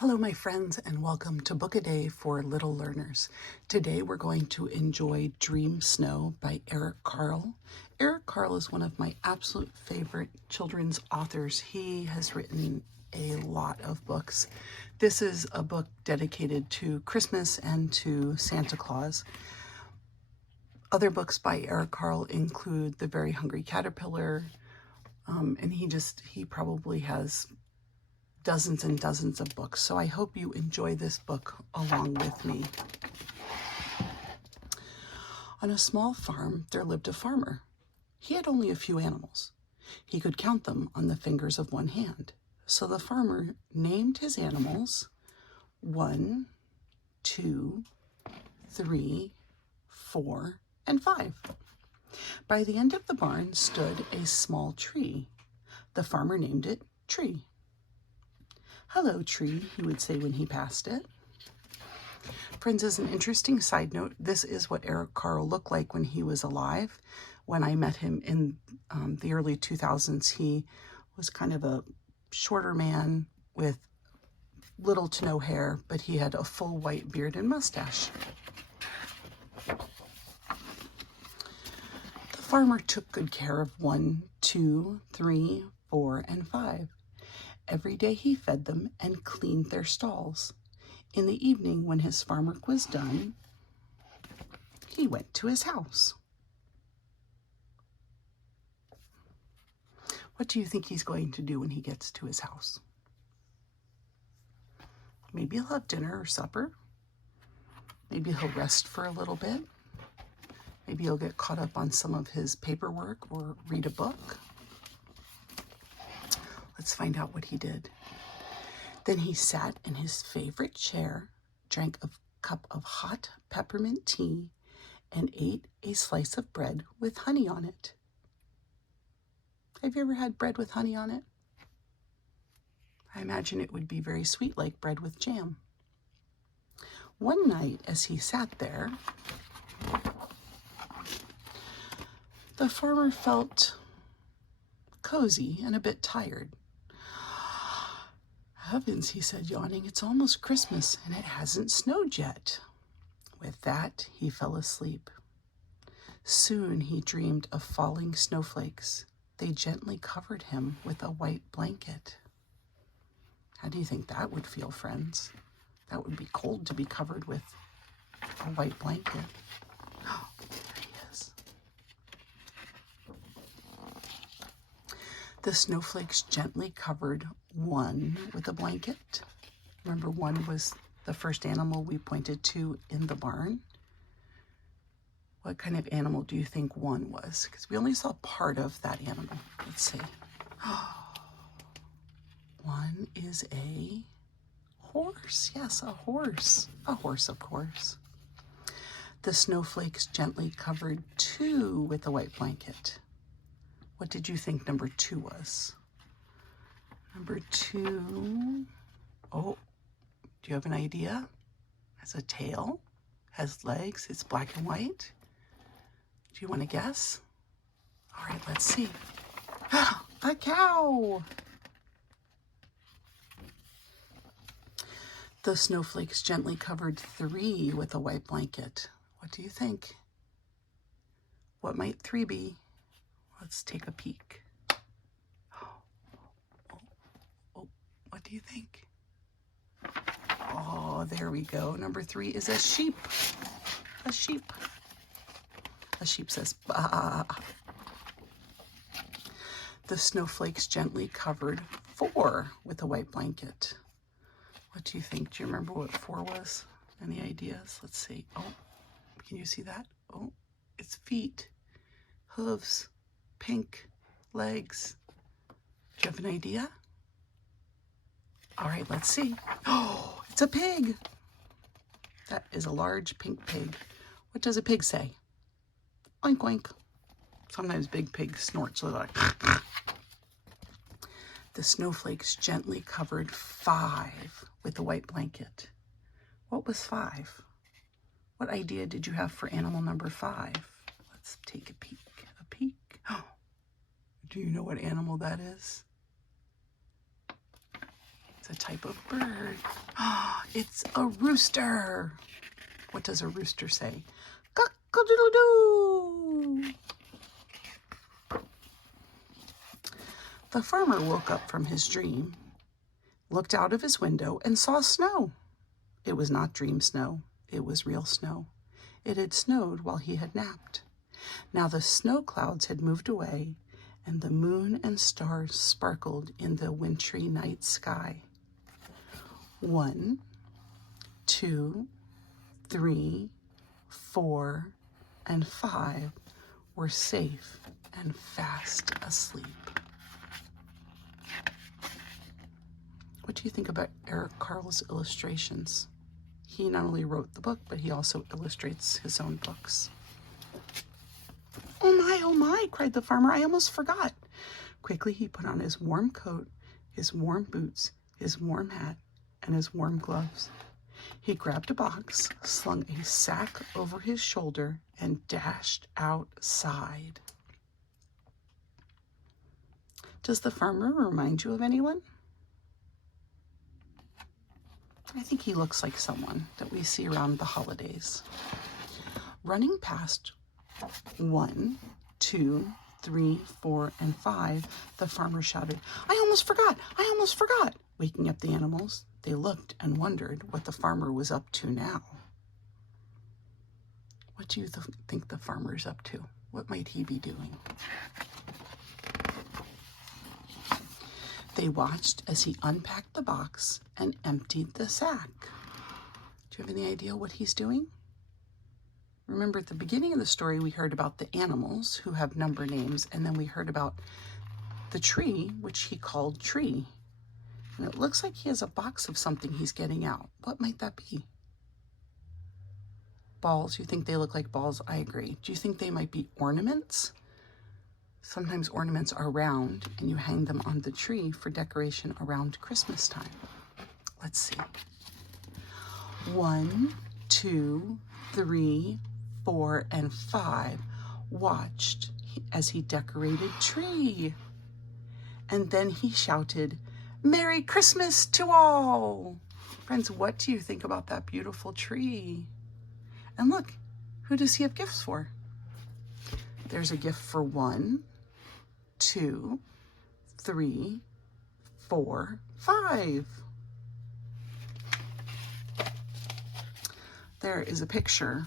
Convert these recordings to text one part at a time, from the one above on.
Hello, my friends, and welcome to Book a Day for Little Learners. Today we're going to enjoy Dream Snow by Eric Carle. Eric Carle is one of my absolute favorite children's authors. He has written a lot of books. This is a book dedicated to Christmas and to Santa Claus. Other books by Eric Carle include The Very Hungry Caterpillar, and he probably has dozens and dozens of books. So I hope you enjoy this book along with me. On a small farm, there lived a farmer. He had only a few animals. He could count them on the fingers of one hand. So the farmer named his animals 1, 2, 3, 4, and 5. By the end of the barn stood a small tree. The farmer named it Tree. "Hello, Tree," he would say when he passed it. Friends, as an interesting side note, this is what Eric Carle looked like when he was alive. When I met him in the early 2000s, he was kind of a shorter man with little to no hair, but he had a full white beard and mustache. The farmer took good care of 1, 2, 3, 4, and 5. Every day he fed them and cleaned their stalls. In the evening, when his farm work was done, he went to his house. What do you think he's going to do when he gets to his house? Maybe he'll have dinner or supper. Maybe he'll rest for a little bit. Maybe he'll get caught up on some of his paperwork or read a book. Let's find out what he did. Then he sat in his favorite chair, drank a cup of hot peppermint tea, and ate a slice of bread with honey on it. Have you ever had bread with honey on it? I imagine it would be very sweet, like bread with jam. One night, as he sat there, the farmer felt cozy and a bit tired. "Heavens," he said, yawning, "it's almost Christmas and it hasn't snowed yet." With that, he fell asleep. Soon he dreamed of falling snowflakes. They gently covered him with a white blanket. How do you think that would feel, friends? That would be cold to be covered with a white blanket. Oh, there he is. The snowflakes gently covered 1 with a blanket. Remember, 1 was the first animal we pointed to in the barn. What kind of animal do you think 1 was? Because we only saw part of that animal. Let's see. 1 is a horse. Yes, a horse. A horse, of course. The snowflakes gently covered 2 with a white blanket. What did you think number 2 was? Number 2, oh, do you have an idea? Has a tail, has legs, it's black and white. Do you want to guess? All right, let's see. A cow! The snowflakes gently covered 3 with a white blanket. What do you think? What might 3 be? Let's take a peek. What do you think? Oh, there we go. Number 3 is a sheep. A sheep. A sheep says, "Bah." The snowflakes gently covered 4 with a white blanket. What do you think? Do you remember what 4 was? Any ideas? Let's see. Oh, can you see that? Oh, it's feet, hooves, pink, legs. Do you have an idea? All right, let's see. Oh, it's a pig. That is a large pink pig. What does a pig say? Oink, oink. Sometimes big pigs snort, so they're like. The snowflakes gently covered 5 with a white blanket. What was 5? What idea did you have for animal number 5? Let's take a peek. A peek. Oh, do you know what animal that is? It's a type of bird. It's a rooster. What does a rooster say? Cock-a-doodle-doo. The farmer woke up from his dream, looked out of his window, and saw snow. It was not dream snow. It was real snow. It had snowed while he had napped. Now the snow clouds had moved away, and the moon and stars sparkled in the wintry night sky. 1, 2, 3, 4, and 5 were safe and fast asleep. What do you think about Eric Carle's illustrations? He not only wrote the book, but he also illustrates his own books. Oh my, cried the farmer. I almost forgot. Quickly he put on his warm coat, his warm boots, his warm hat, and his warm gloves. He grabbed a box, slung a sack over his shoulder, and dashed outside. Does the farmer remind you of anyone? I think he looks like someone that we see around the holidays. Running past 1, 2, 3, 4, and 5, the farmer shouted, I almost forgot! I almost forgot! Waking up the animals, they looked and wondered what the farmer was up to now. What do you think the farmer's up to? What might he be doing? They watched as he unpacked the box and emptied the sack. Do you have any idea what he's doing? Remember at the beginning of the story, we heard about the animals who have number names, and then we heard about the tree, which he called Tree. And it looks like he has a box of something he's getting out. What might that be? Balls. You think they look like balls? I agree. Do you think they might be ornaments? Sometimes ornaments are round and you hang them on the tree for decoration around Christmas time. Let's see. 1, 2, 3, 4, and 5 watched as he decorated Tree. And then he shouted, Merry Christmas to all! Friends, what do you think about that beautiful tree? And look, who does he have gifts for? There's a gift for 1, 2, 3, 4, 5. There is a picture.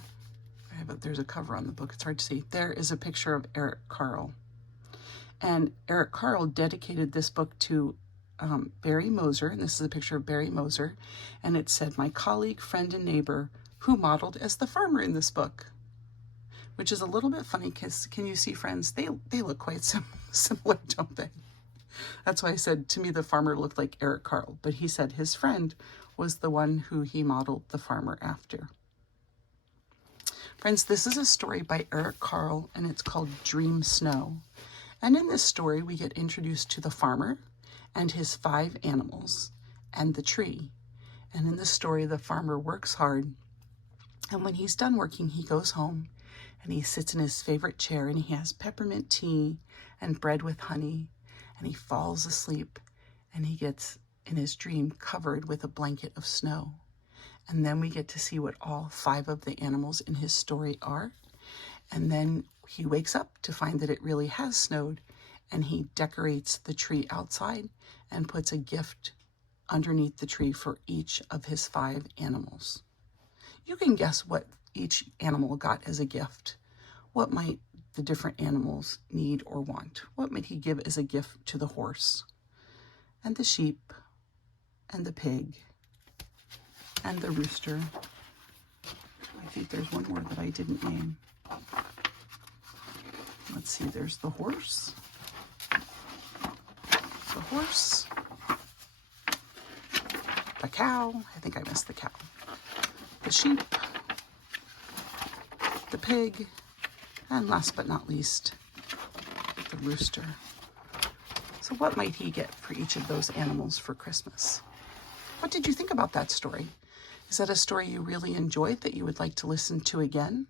There's a cover on the book. It's hard to see. There is a picture of Eric Carle. And Eric Carle dedicated this book to Barry Moser. And this is a picture of Barry Moser. And it said, my colleague, friend, and neighbor who modeled as the farmer in this book. Which is a little bit funny because, can you see, friends, they look quite similar, don't they? That's why I said, to me, the farmer looked like Eric Carle. But he said his friend was the one who he modeled the farmer after. Friends, this is a story by Eric Carle, and it's called Dream Snow. And in this story, we get introduced to the farmer and his 5 animals and the tree. And in this story, the farmer works hard. And when he's done working, he goes home and he sits in his favorite chair and he has peppermint tea and bread with honey. And he falls asleep and he gets, in his dream, covered with a blanket of snow. And then we get to see what all 5 of the animals in his story are. And then he wakes up to find that it really has snowed, and he decorates the tree outside and puts a gift underneath the tree for each of his 5 animals. You can guess what each animal got as a gift. What might the different animals need or want? What might he give as a gift to the horse, and the sheep, and the pig, and the rooster? I think there's one more that I didn't name. Let's see, there's the horse, the cow, I think I missed the cow, the sheep, the pig, and last but not least, the rooster. So what might he get for each of those animals for Christmas? What did you think about that story? Is that a story you really enjoyed that you would like to listen to again?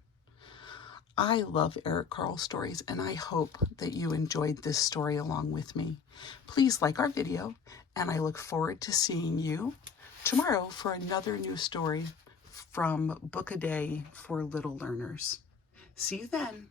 I love Eric Carle stories, and I hope that you enjoyed this story along with me. Please like our video, and I look forward to seeing you tomorrow for another new story from Book a Day for Little Learners. See you then.